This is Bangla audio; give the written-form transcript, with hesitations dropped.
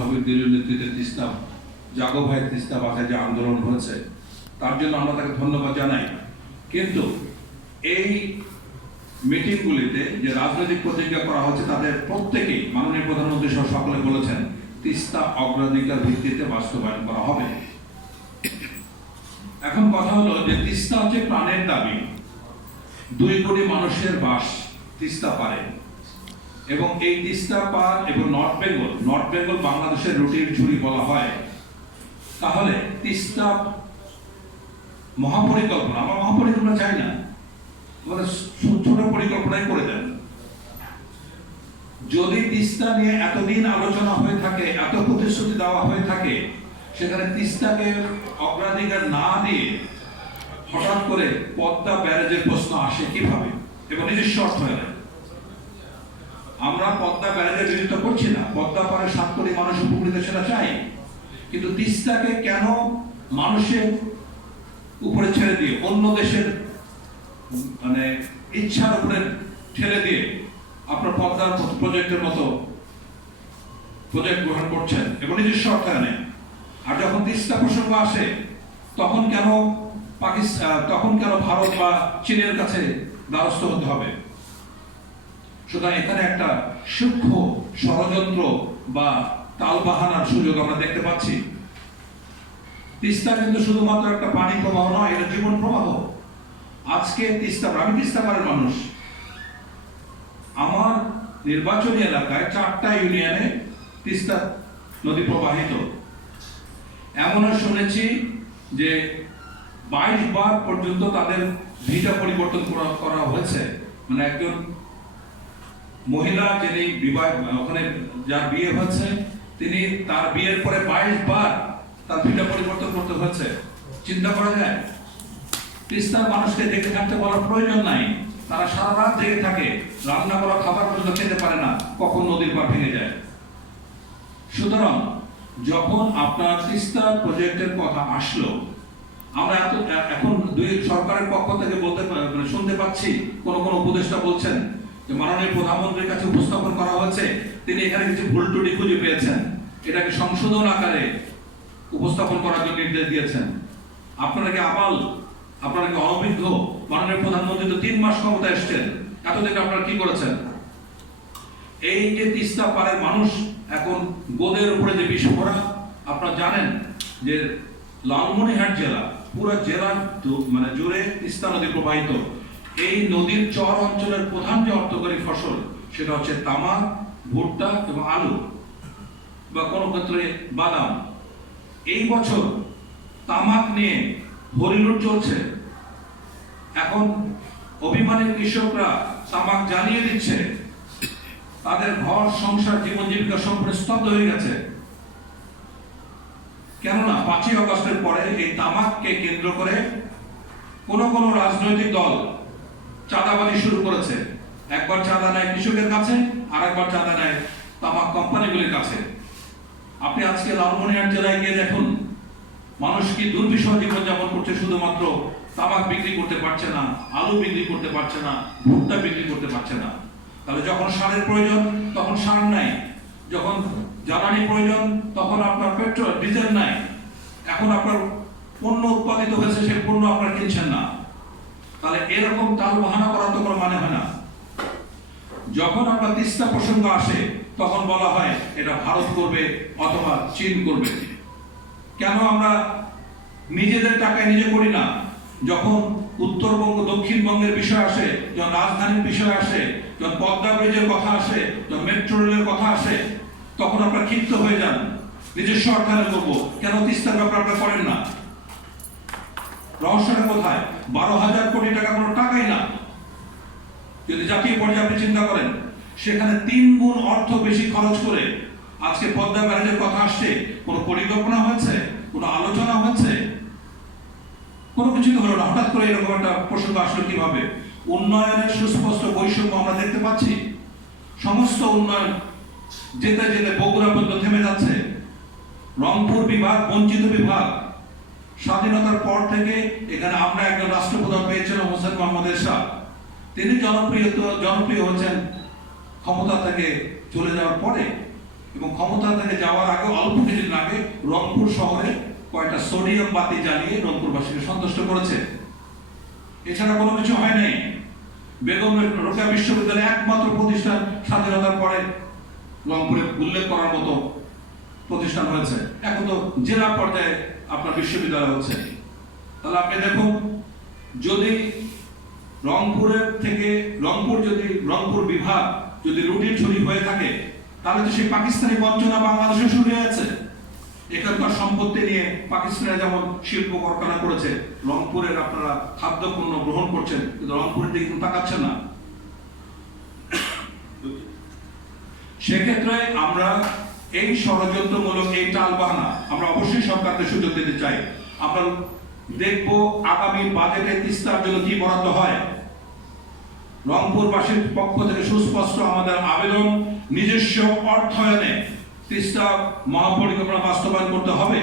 নেতৃত্বে তিস্তা জাগো ভাই তিস্তা বাঁচায় যে আন্দোলন হয়েছে তার জন্য আমরা তাকে ধন্যবাদ জানাই। কিন্তু এই মিটিংগুলিতে যে রাজনৈতিক প্রতিজ্ঞা করা হচ্ছে তাদের প্রত্যেকেই মাননীয় প্রধানমন্ত্রী সহ সকলে বলেছেন তিস্তা অগ্রাধিকার ভিত্তিতে বাস্তবায়ন করা হবে। এখন কথা হলো যে তিস্তা হচ্ছে প্রাণের দাবি, 2 কোটি মানুষের বাস তিস্তা পারে এবং এই তিস্তা পার এবং নর্থ বেঙ্গল বাংলাদেশের রুটির ঝুড়ি বলা হয়। তাহলে তিস্তা মহাপরিকল্পনা, আমরা মহাপরিকল্পনা চাই না, ছোট পরিকল্পনাই করে দেন। যদি তিস্তা নিয়ে এতদিন আলোচনা হয়ে থাকে, এত প্রতিশ্রুতি দেওয়া হয়ে থাকে, সেখানে তিস্তাকে অগ্রাধিকার না দিয়ে হঠাৎ করে পদ্মা ব্যারেজের প্রশ্ন আসে কিভাবে এবং নিজস্ব অর্থ হয় না। আমরা পদ্মা ব্যারেজের বিরোধিতা করছি না, পদ্মা পারে 7 কোটি মানুষ উপকৃত সেটা চাই, কিন্তু তিস্তাকে কেন মানুষের উপরে ছেড়ে দিয়ে অন্য দেশের মানে ইচ্ছার উপরে ঠেলে দিয়ে আপনার পদ্মার প্রজেক্টের মতো প্রজেক্ট গ্রহণ করছেন এবং নিজস্ব অর্থায়নে। আর যখন তিস্তা প্রসঙ্গ আসে তখন কেন ভারত বা চীনের কাছে দ্বারস্থ হতে হবে? সুতরাং এখানে একটা সূক্ষ্ম ষড়যন্ত্র বা তালবাহানার সুযোগ আমরা দেখতে পাচ্ছি। তিস্তা কিন্তু শুধুমাত্র একটা পানি প্রবাহ নয়, এটা জীবন প্রবাহ। আজকে আমি তিস্তা পাড়ের মানুষ, আমার নির্বাচনী এলাকায় 4টা ইউনিয়নে তিস্তা নদী প্রবাহিত। এমনও শুনেছি যে 22 বার পর্যন্ত তাদের ভিটা পরিবর্তন করা হয়েছে। মানে একজন মহিলা যিনি ওখানে যার বিয়ে হয়েছে, তিনি তার বিয়ের পরে 22 বার তার ভিটা পরিবর্তন করতে হয়েছে। চিন্তা করা যায়? তিস্তার মানুষকে জেগে থাকতে বলার প্রয়োজন নাই, তারা সারা রাত জেগে থাকে, রান্না করা খাবার পর্যন্ত খেতে পারে না, কখন নদীর পার ভেঙে যায়। সুতরাং যখন আপনার তিস্তা প্রজেক্টের কথা আসলো, আমরা এখন সরকারের পক্ষ থেকে শুনতে পাচ্ছি কোন উপদেষ্টা বলছেন যে মাননীয় প্রধানমন্ত্রীর কাছে উপস্থাপন করা হয়েছে, তিনি এখানে কিছু ভুল ত্রুটি খুঁজে পেয়েছেন, এটাকে সংশোধন আকারে উপস্থাপন করার জন্য নির্দেশ দিয়েছেন। আপনারা কি আবাল, আপনারা কি অনভিজ্ঞ? মাননীয় প্রধানমন্ত্রী তো 3 মাস ক্ষমতায় এসেছেন, এতদিন আপনারা কি করেছেন? এই যে তিস্তা পাড়ের মানুষ এখন গোদের উপরে যে বিস্ফোরণ, আপনারা জানেন যে লালমনিরহাট জেলা, পুরো জেলা মানে জুড়ে তিস্তা নদী প্রবাহিত। এই নদীর চর অঞ্চলের প্রধান যে অর্থকরী ফসল সেটা হচ্ছে তামাক, ভুট্টা এবং আলু বা কোনো ক্ষেত্রে বাদাম। এই বছর তামাক নিয়ে হরিলুট চলছে। এখন অভিমানী কৃষকরা তামাক জ্বালিয়ে দিচ্ছে, তাদের ঘর সংসার জীবন জীবিকা সম্পূর্ণ স্তব্ধ হয়ে গেছে। কেননা 5ই আগস্টের পরে এই তামাককে কেন্দ্র করে কোন রাজনৈতিক দল চাঁদাবাজি শুরু করেছে। একবার চাঁদা নেয় কৃষকের কাছে, আর একবার চাঁদা নেয় তামাক কোম্পানিগুলির কাছে। আপনি আজকে লালমনিরহাট জেলায় গিয়ে দেখুন মানুষ কি দুর্বিষহ জীবনযাপন করছে, শুধুমাত্র তামাক বিক্রি করতে পারছে না, আলু বিক্রি করতে পারছে না, ভুট্টা বিক্রি করতে পারছে না। তাহলে যখন সারের প্রয়োজন তখন সার নাই, যখন জ্বালানি প্রয়োজন তখন আপনার পেট্রোল ডিজেল নাই, এখন আপনার পণ্য উৎপাদিত হয়েছে সেই পণ্য আপনারা কিনছেন না। তাহলে এরকম তাল বাহানা করার তো কোনো মানে হয় না। যখন আপনার তিস্তা প্রসঙ্গ আসে তখন বলা হয় এটা ভারত করবে অথবা চীন করবে। কেন আমরা নিজেদের টাকায় নিজে করি না? যখন উত্তরবঙ্গ দক্ষিণবঙ্গের বিষয় আসে, যখন রাজধানীর বিষয় আসে, যখন পদ্মা ব্রিজের কথা আসে, যখন মেট্রো রেলের কথা আসে, তখন আপনারা ক্ষিপ্ত হয়ে যান, নিজস্ব অর্থায়ন করবো। কেন তিস্তার ব্যাপারে আপনারা করেন না? রহস্যটা কোথায়? 12,000 কোটি টাকা কোনো টাকাই না। যদি জাতীয় পর্যায়ে আপনি চিন্তা করেন, সেখানে 3 গুণ অর্থ বেশি খরচ করে আজকে পদ্মা ব্যারেজের কথা আসছে। কোনো পরিকল্পনা হয়েছে? কোনো আলোচনা হয়েছে? কোনো কিছু তো হলো না। হঠাৎ করে এরকম একটা প্রসঙ্গ আসলো কিভাবে? উন্নয়নের সুস্পষ্ট বৈষম্য আমরা দেখতে পাচ্ছি। সমস্ত উন্নয়ন যেতে যেতে বগুড়া পর্যন্ত থেমে যাচ্ছে। রংপুর বিভাগ বঞ্চিত বিভাগ। স্বাধীনতার পর থেকে এখানে আমরা একজন রাষ্ট্রপ্রধান পেয়েছিলাম, হোসেন মোহাম্মদ এরশাদ। তিনি জনপ্রিয় হচ্ছেন ক্ষমতা থেকে চলে যাওয়ার পরে। এবং ক্ষমতা থেকে যাওয়ার আগে অল্প কিছুদিন আগে রংপুর শহরে কয়েকটা সোডিয়াম বাতি জ্বালিয়ে রংপুরবাসীকে সন্তুষ্ট করেছে। এছাড়া কোনো কিছু হয় নাই। বেগম রোকেয়া বিশ্ববিদ্যালয় একমাত্র প্রতিষ্ঠান স্বাধীনতার পরে রংপুরে উল্লেখ করার মতো প্রতিষ্ঠান হয়েছে। এখন তো জেলা পর্যায়ে আপনার বিশ্ববিদ্যালয় হচ্ছে। তাহলে আপনি দেখুন, যদি রংপুর বিভাগ যদি রুটিন ছড়ি হয়ে থাকে, তাহলে তো সেই পাকিস্তানি বঞ্চনা বাংলাদেশে শুরু হয়ে আছে। এখানকার সম্পত্তি নিয়ে পাকিস্তানে যেমন শিল্প কারখানা করেছে, রংপুরের আপনারা খাদ্য পণ্য গ্রহণ করছেন, কিন্তু রংপুরের দিকে কিন্তু তাকাচ্ছেন না। সেক্ষেত্রে আমরা এই ষড়যন্ত্রমূলক এই টালবাহানা আমরা অবশ্যই সরকারকে সুযোগ দিতে চাই। আমরা দেখব আগামী বাজেটে তিস্তার জন্য কি বরাদ্দ হয়। রংপুরবাসীর পক্ষ থেকে সুস্পষ্ট আমাদের আবেদন, নিজস্ব অর্থায়নে তিস্তা মহাপরিকল্পনা বাস্তবায়ন করতে হবে।